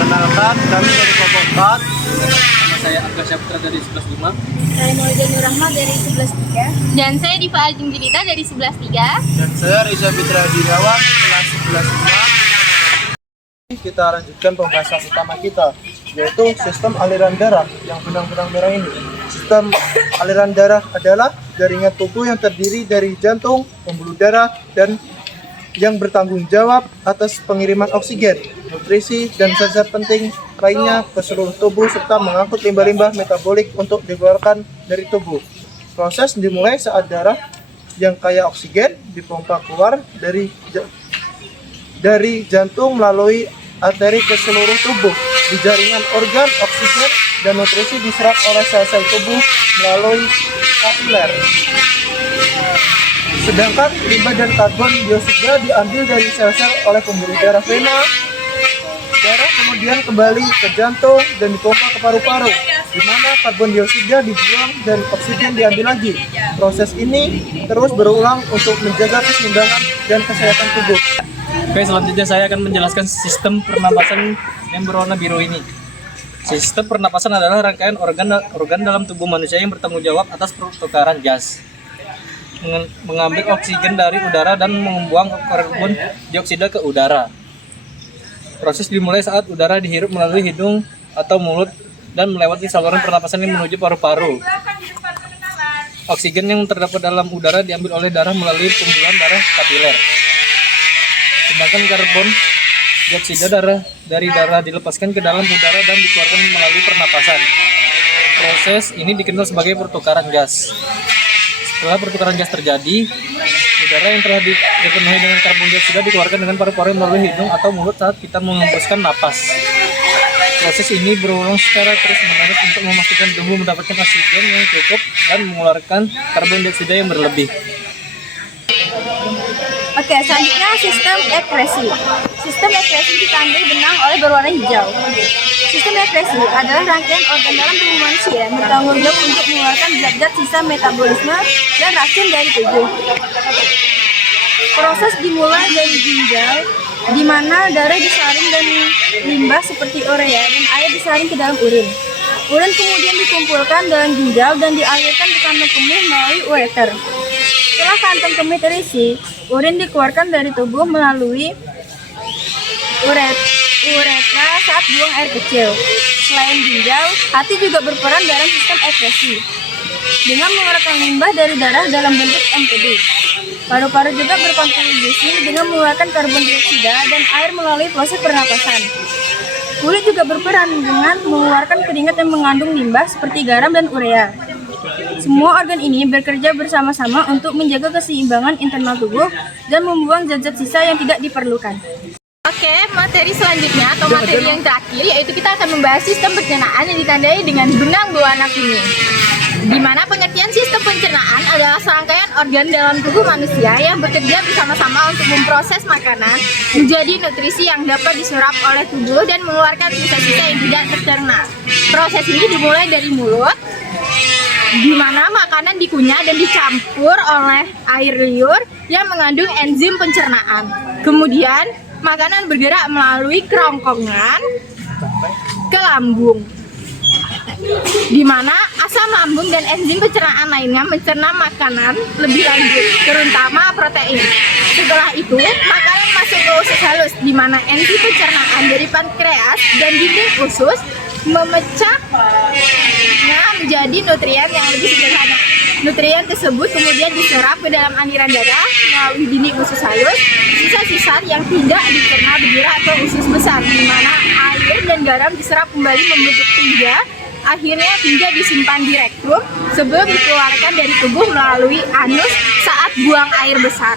Perkenalkan, kami dari kelompok 4. Nama saya Aga Syaftra dari 11.5. Saya Maulida Nur Rahmat dari 11.3. Dan saya Diva Ajeng Jelita dari 11.3. Dan saya Riza Fitra Dirawan, kelas 11.5. Kita lanjutkan pembahasan utama kita, yaitu sistem aliran darah yang benang-benang merah ini. Sistem aliran darah adalah jaringan tubuh yang terdiri dari jantung, pembuluh darah, dan yang bertanggung jawab atas pengiriman oksigen, nutrisi, dan zat-zat penting lainnya ke seluruh tubuh serta mengangkut limbah-limbah metabolik untuk dikeluarkan dari tubuh. Proses dimulai saat darah yang kaya oksigen dipompa keluar dari jantung melalui arteri ke seluruh tubuh. Di jaringan organ, oksigen dan nutrisi diserap oleh sel-sel tubuh melalui kapiler. Sedangkan limbah dan karbon dioksida diambil dari sel-sel oleh pembuluh darah vena. Darah kemudian kembali ke jantung dan dipompa ke paru-paru, di mana karbon dioksida dibuang dan oksigen diambil lagi. Proses ini terus berulang untuk menjaga keseimbangan dan kesehatan tubuh. Oke, selanjutnya saya akan menjelaskan sistem pernapasan yang berwarna biru ini. Sistem pernapasan adalah rangkaian organ dalam tubuh manusia yang bertanggung jawab atas pertukaran gas, mengambil oksigen dari udara dan membuang karbon dioksida ke udara. Proses dimulai saat udara dihirup melalui hidung atau mulut dan melewati saluran pernapasan yang menuju paru-paru. Oksigen yang terdapat dalam udara diambil oleh darah melalui pembuluhan darah kapiler. Sedangkan karbon dioksida dari darah dilepaskan ke dalam udara dan dikeluarkan melalui pernapasan. Proses ini dikenal sebagai pertukaran gas. Setelah pertukaran gas terjadi, udara yang telah dipenuhi dengan karbon dioksida dikeluarkan dengan paru-paru melalui hidung atau mulut saat kita menghembuskan napas. Proses ini berulang secara terus-menerus untuk memastikan tubuh mendapatkan oksigen yang cukup dan mengeluarkan karbon dioksida yang berlebih. Oke, selanjutnya sistem ekskresi. Sistem ekskresi ditandai benang oleh berwarna hijau. Sistem ekskresi adalah rangkaian organ dalam tubuh manusia yang bertanggung jawab untuk mengeluarkan zat-zat sisa metabolisme dan racun dari tubuh. Proses dimulai dari ginjal, di mana darah disaring dan limbah seperti urea dan air disaring ke dalam urin. Urin kemudian dikumpulkan dalam ginjal dan dialirkan ke kantong kemih melalui ureter. Setelah kantong kemih terisi, urin dikeluarkan dari tubuh melalui uretra saat buang air kecil. Selain ginjal, hati juga berperan dalam sistem ekskresi dengan mengeluarkan limbah dari darah dalam bentuk MTB. Paru-paru juga berkontribusi dengan mengeluarkan karbon dioksida dan air melalui proses pernapasan. Kulit juga berperan dengan mengeluarkan keringat yang mengandung limbah seperti garam dan urea. Semua organ ini bekerja bersama-sama untuk menjaga keseimbangan internal tubuh dan membuang zat-zat sisa yang tidak diperlukan. Oke, materi selanjutnya atau materi yang terakhir yaitu kita akan membahas sistem pencernaan yang ditandai dengan benang berwarna kuning. Di mana pengertian sistem pencernaan adalah serangkaian organ dalam tubuh manusia yang bekerja bersama-sama untuk memproses makanan menjadi nutrisi yang dapat diserap oleh tubuh dan mengeluarkan sisa-sisa yang tidak tercerna. Proses ini dimulai dari mulut, di mana makanan dikunyah dan dicampur oleh air liur yang mengandung enzim pencernaan. Kemudian, makanan bergerak melalui kerongkongan ke lambung, di mana asam lambung dan enzim pencernaan lainnya mencerna makanan lebih lanjut, terutama protein. Setelah itu, makanan masuk ke usus halus, di mana enzim pencernaan dari pankreas dan dinding usus memecahnya menjadi nutrien yang lebih sederhana. Nutrien tersebut kemudian diserap ke dalam aliran darah melalui dinding usus halus. Sisa-sisa yang tidak dicerna bergerak ke usus besar, di mana air dan garam diserap kembali membentuk tinja. Akhirnya tinja disimpan di rektum sebelum dikeluarkan dari tubuh melalui anus saat buang air besar.